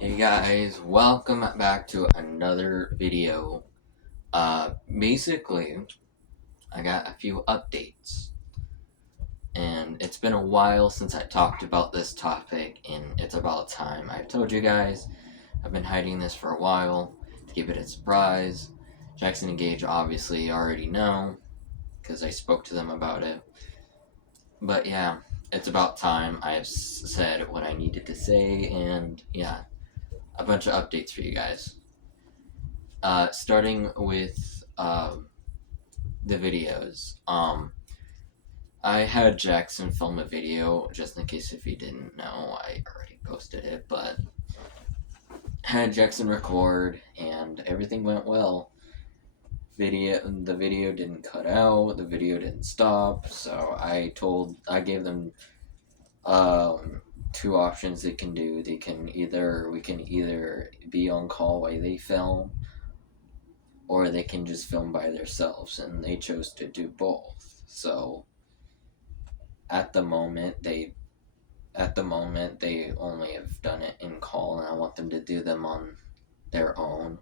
Hey guys, welcome back to another video. Basically, I got a few updates, and it's been a while since I talked about this topic, and it's about time. I've told you guys, I've been hiding this for a while to keep it a surprise. Jackson and Gage obviously already know, because I spoke to them about it. But yeah, it's about time. I have said what I needed to say, and yeah, a bunch of updates for you guys. Starting with the videos. I had Jackson film a video, just in case if you didn't know, I already posted it, but had Jackson record, and everything went well. The video didn't cut out, the video didn't stop, so I gave them two options they can do. We can either be on call while they film, or they can just film by themselves, and they chose to do both. So at the moment they only have done it in call, and I want them to do them on their own,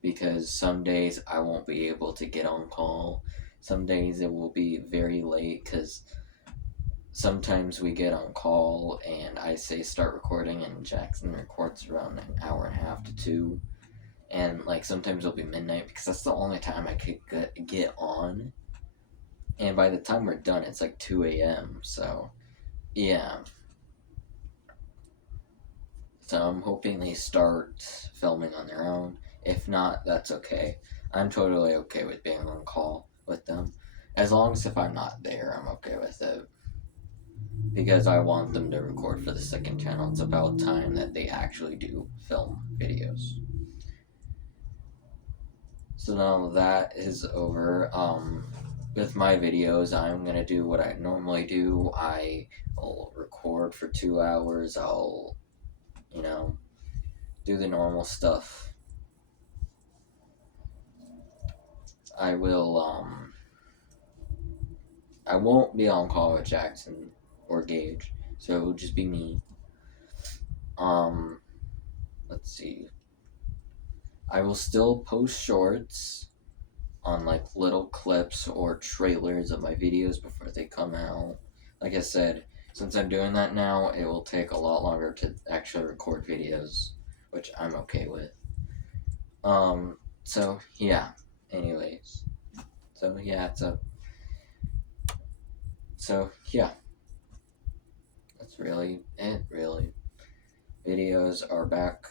because some days I won't be able to get on call. Some days it will be very late, because sometimes we get on call and I say start recording, and Jackson records around an hour and a half to two, and like sometimes it'll be midnight, because that's the only time I could get on, and by the time we're done it's like 2 a.m. So yeah. So I'm hoping they start filming on their own. If not, that's okay. I'm totally okay with being on call with them. As long as if I'm not there, I'm okay with it. Because I want them to record for the second channel. It's about time that they actually do film videos. So now that is over. With my videos, I'm gonna do what I normally do. I'll record for 2 hours. I'll, do the normal stuff. I will, I won't be on call with Jackson or Gage, so it will just be me. Um, let's see. I will still post shorts on like little clips or trailers of my videos before they come out. Like I said, since I'm doing that now, it will take a lot longer to actually record videos, which I'm okay with. So yeah. Anyways, so yeah, that's really it. Really, videos are back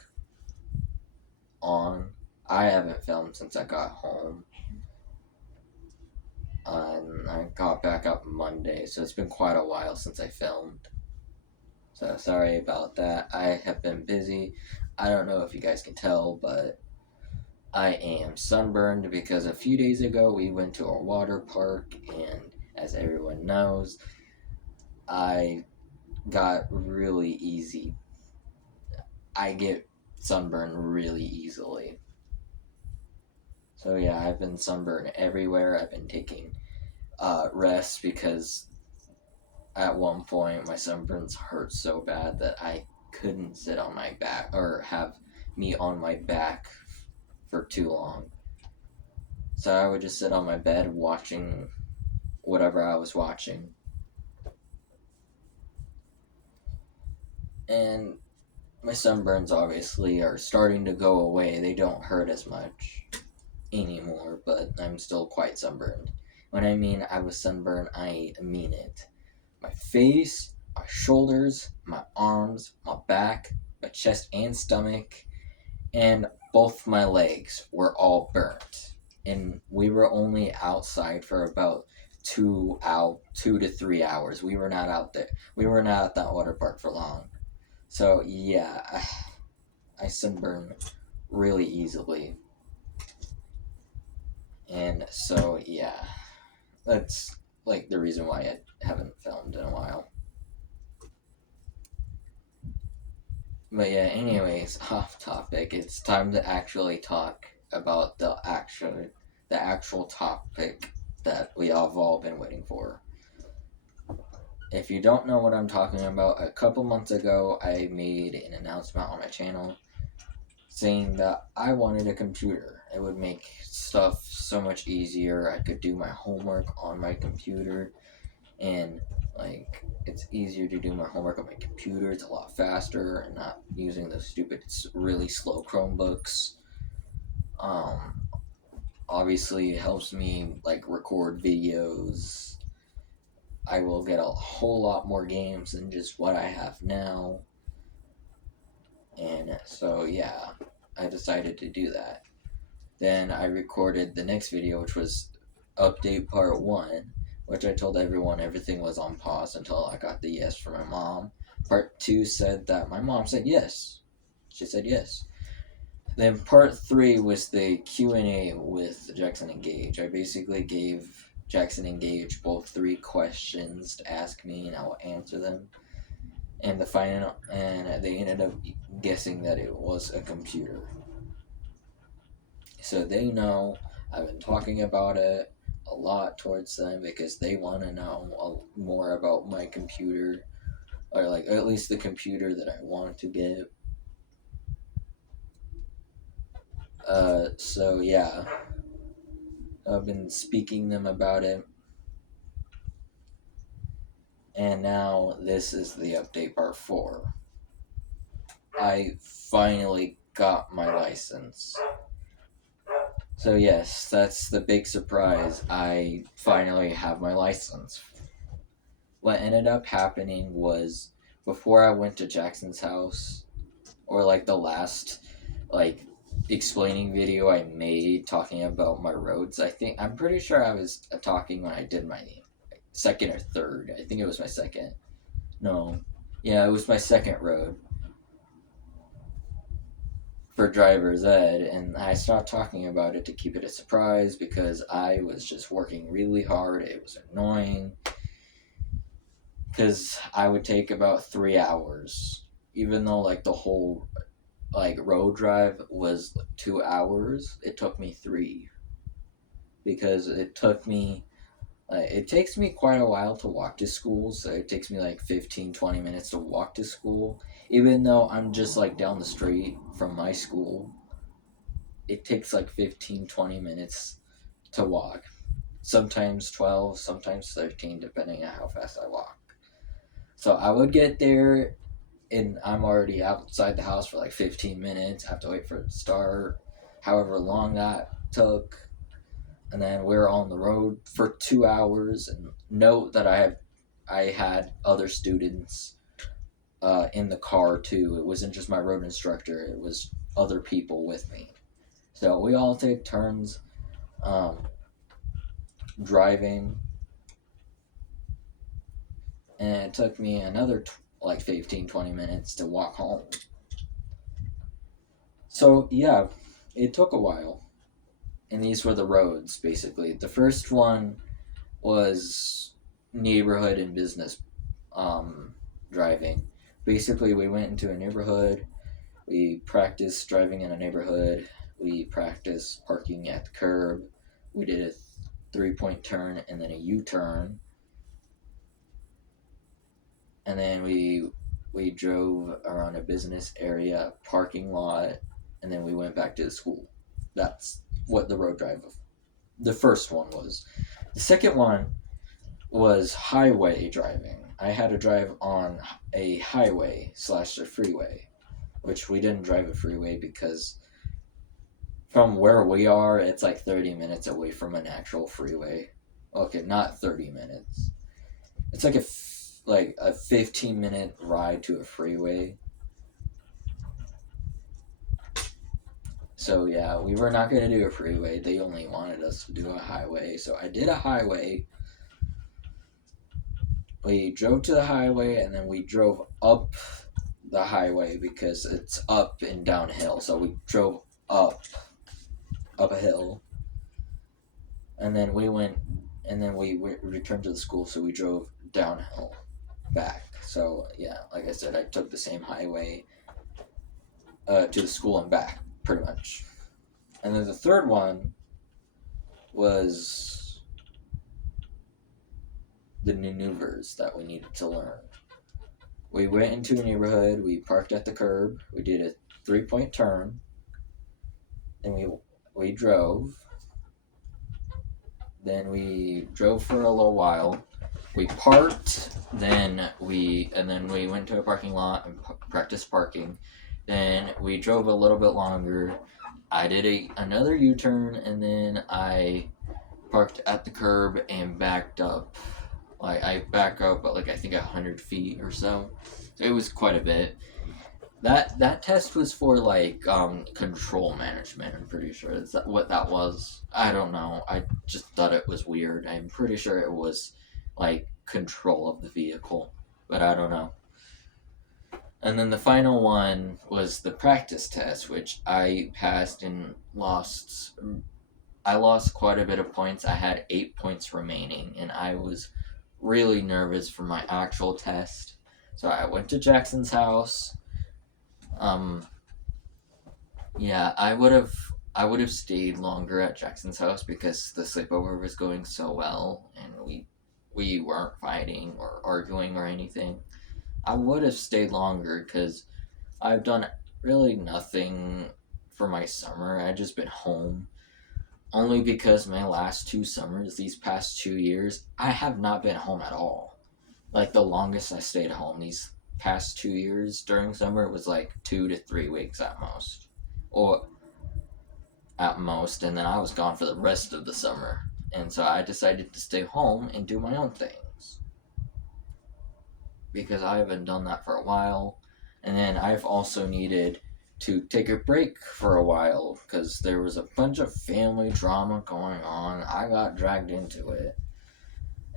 on. I haven't filmed since I got home. I got back up Monday, so it's been quite a while since I filmed. So sorry about that. I have been busy. I don't know if you guys can tell, but I am sunburned because a few days ago we went to a water park, and as everyone knows, I got really easy. I get sunburned really easily. So yeah, I've been sunburned everywhere. I've been taking rest, because at one point my sunburns hurt so bad that I couldn't sit on my back or have me on my back for too long. So I would just sit on my bed watching whatever I was watching. And my sunburns obviously are starting to go away. They don't hurt as much anymore, but I'm still quite sunburned. When I mean I was sunburned, I mean it. My face, my shoulders, my arms, my back, my chest and stomach, and both my legs were all burnt. And we were only outside for about 2 to 3 hours. We were not out there. We were not at that water park for long. So yeah, I sunburn really easily. And so yeah, that's like the reason why I haven't filmed in a while. But yeah, anyways, off topic. It's time to actually talk about the actual topic that we have all been waiting for. If you don't know what I'm talking about, a couple months ago I made an announcement on my channel saying that I wanted a computer. It would make stuff so much easier. I could do my homework on my computer, and like it's easier to do my homework on my computer. It's a lot faster and not using those stupid, really slow Chromebooks. Um, Obviously, it helps me like record videos. I will get a whole lot more games than just what I have now. And so, yeah, I decided to do that. Then I recorded the next video, which was update part one, which I told everyone everything was on pause until I got the yes from my mom. Part two said that my mom said yes. She said yes. Then part three was the Q&A with Jackson and Gage. I basically gave Jackson and Gage both three questions to ask me, and I will answer them. And they ended up guessing that it was a computer. So they know I've been talking about it a lot towards them because they want to know more about my computer, or like at least the computer that I want to get. So yeah, I've been speaking them about it, and now this is the update part 4. I finally got my license. So yes, that's the big surprise. I finally have my license. What ended up happening was before I went to Jackson's house, or like the last like explaining video I made talking about my roads, I'm pretty sure I was talking when I did my second or third. I think it was my second. No. Yeah, it was my second road for driver's ed, and I stopped talking about it to keep it a surprise because I was just working really hard. It was annoying because I would take about 3 hours, even though like the whole like road drive was 2 hours. It took me three because it takes me quite a while to walk to school, so it takes me like 15-20 minutes to walk to school. Even though I'm just like down the street from my school, it takes like 15-20 minutes to walk. Sometimes 12, sometimes 13, depending on how fast I walk. So I would get there, and I'm already outside the house for like 15 minutes. I have to wait for it to start, however long that took. And then we're on the road for 2 hours. And note that I had other students in the car too. It wasn't just my road instructor; it was other people with me. So we all take turns driving, and it took me another like 15-20 minutes to walk home. So yeah, it took a while, and these were the roads basically. The first one was neighborhood and business driving. Basically, we went into a neighborhood, we practiced driving in a neighborhood, we practiced parking at the curb, we did a 3-point turn and then a U-turn, and then we drove around a business area parking lot, and then we went back to the school. That's what the road drive of the first one was. The second one was highway driving. I had to drive on a highway slash a freeway, which we didn't drive a freeway because from where we are, it's like 30 minutes away from an actual freeway. Okay, not 30 minutes. It's like a 15-minute ride to a freeway. So yeah, we were not going to do a freeway. They only wanted us to do a highway. So I did a highway. We drove to the highway, and then we drove up the highway because it's up and downhill. So we drove up a hill, and then we returned to the school. So we drove downhill back. So yeah, like I said, I took the same highway to the school and back, pretty much. And then the third one was the maneuvers that we needed to learn. We went into a neighborhood, we parked at the curb, we did a 3-point turn, and we drove. Then we drove for a little while. We parked. Then we went to a parking lot and practiced parking. Then we drove a little bit longer. I did another U-turn, and then I parked at the curb and backed up. Like I back up, but like I think 100 feet or so. So it was quite a bit. That test was for like control management. I'm pretty sure is that what that was. I don't know. I just thought it was weird. I'm pretty sure it was like control of the vehicle, but I don't know. And then the final one was the practice test, which I passed and lost. I lost quite a bit of points. I had 8 points remaining, and I was really nervous for my actual test. So I went to Jackson's house. Um, yeah, I would have stayed longer at Jackson's house because the sleepover was going so well, and we weren't fighting or arguing or anything. I would have stayed longer because I've done really nothing for my summer. I just been home. Only because my last 2 summers, these past 2 years, I have not been home at all. Like the longest I stayed home these past 2 years during summer was like 2 to 3 weeks at most, or at most, and then I was gone for the rest of the summer. And so I decided to stay home and do my own things because I haven't done that for a while. And then I've also needed to take a break for a while because there was a bunch of family drama going on. I got dragged into it.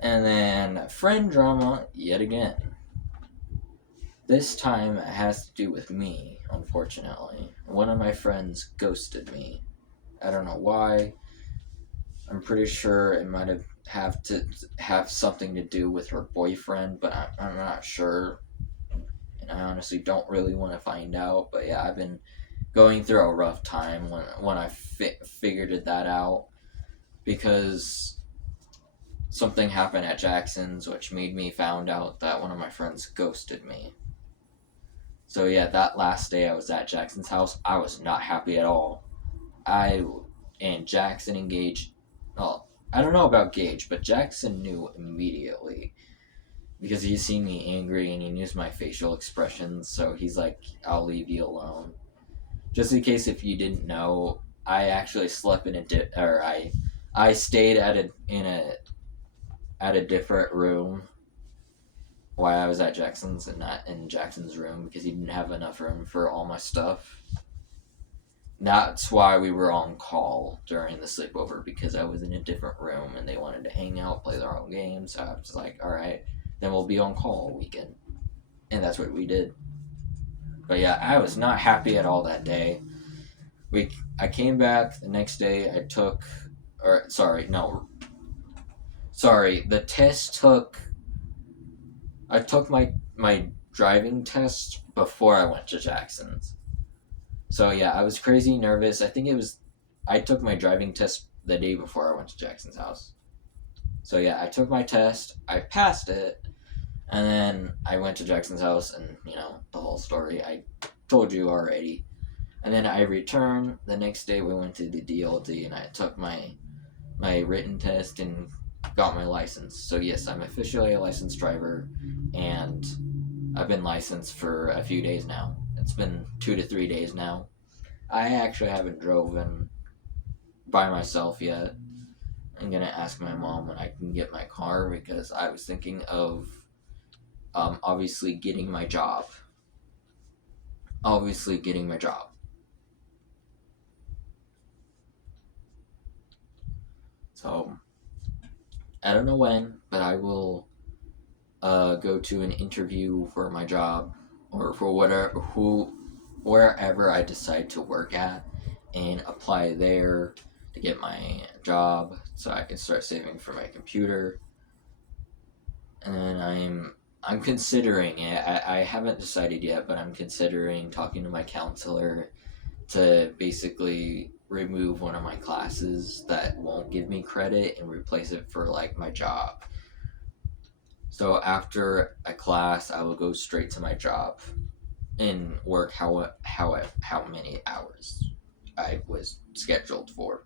And then friend drama yet again. This time it has to do with me, unfortunately. One of my friends ghosted me. I don't know why. I'm pretty sure it might have to have something to do with her boyfriend, but I'm not sure. And I honestly don't really want to find out. But yeah, I've been going through a rough time when I figured that out because something happened at Jackson's which made me found out that one of my friends ghosted me. So yeah, that last day I was at Jackson's house, I was not happy at all. I and Jackson engaged. Well, I don't know about Gage, but Jackson knew immediately because he's seen me angry and he knows my facial expressions. So he's like, "I'll leave you alone." Just in case if you didn't know, I actually slept in or I stayed at a different room while I was at Jackson's and not in Jackson's room because he didn't have enough room for all my stuff. That's why we were on call during the sleepover because I was in a different room and they wanted to hang out, play their own games. So I was like, all right, then we'll be on call all weekend. And that's what we did. But yeah, I was not happy at all that day. I came back the next day. The test took. I took my driving test before I went to Jackson's. So yeah, I was crazy nervous. I took my driving test the day before I went to Jackson's house. So yeah, I took my test, I passed it, and then I went to Jackson's house, and the whole story I told you already. And then I returned the next day. We went to the DLD, and I took my written test and got my license. So yes, I'm officially a licensed driver, and I've been licensed for a few days now. It's been 2 to 3 days now. I actually haven't driven by myself yet. I'm gonna ask my mom when I can get my car because I was thinking of obviously getting my job. Obviously getting my job. So I don't know when, but I will go to an interview for my job or for wherever I decide to work at and apply there to get my job so I can start saving for my computer. And I'm considering it. I haven't decided yet, but I'm considering talking to my counselor to basically remove one of my classes that won't give me credit and replace it for like my job. So after a class, I will go straight to my job and work how many hours. I was scheduled for.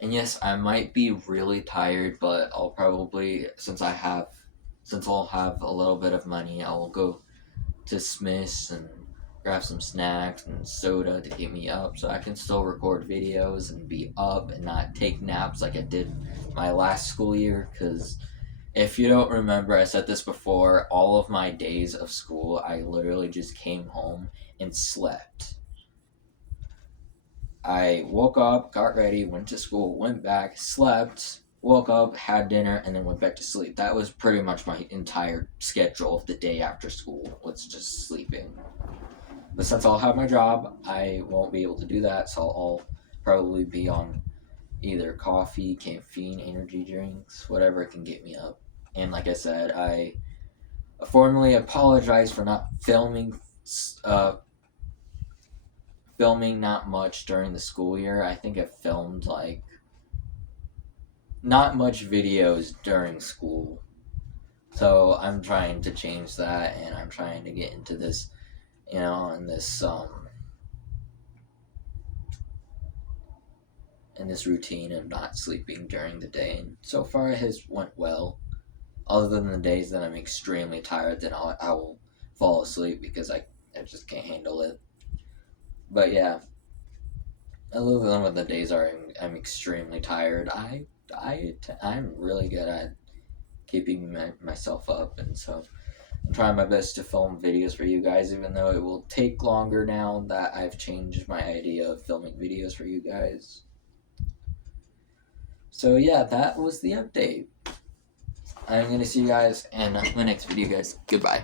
And yes, I might be really tired, but I'll probably, since I'll have a little bit of money, I'll go to Smith's and grab some snacks and soda to keep me up so I can still record videos and be up and not take naps like I did my last school year. Because if you don't remember, I said this before, all of my days of school, I literally just came home and slept. I woke up, got ready, went to school, went back, slept, woke up, had dinner, and then went back to sleep. That was pretty much my entire schedule of the day after school, was just sleeping. But since I'll have my job, I won't be able to do that, so I'll probably be on either coffee, caffeine, energy drinks, whatever can get me up. And like I said, I formally apologize for not filming not much during the school year. I think I filmed like not much videos during school. So I'm trying to change that, and I'm trying to get into this, in this routine of not sleeping during the day. And so far it has went well. Other than the days that I'm extremely tired, then I will fall asleep because I just can't handle it. But yeah, other than when the days are I'm extremely tired, I'm really good at keeping myself up, and so I'm trying my best to film videos for you guys, even though it will take longer now that I've changed my idea of filming videos for you guys. So yeah, that was the update. I'm gonna see you guys in the next video, guys. Goodbye.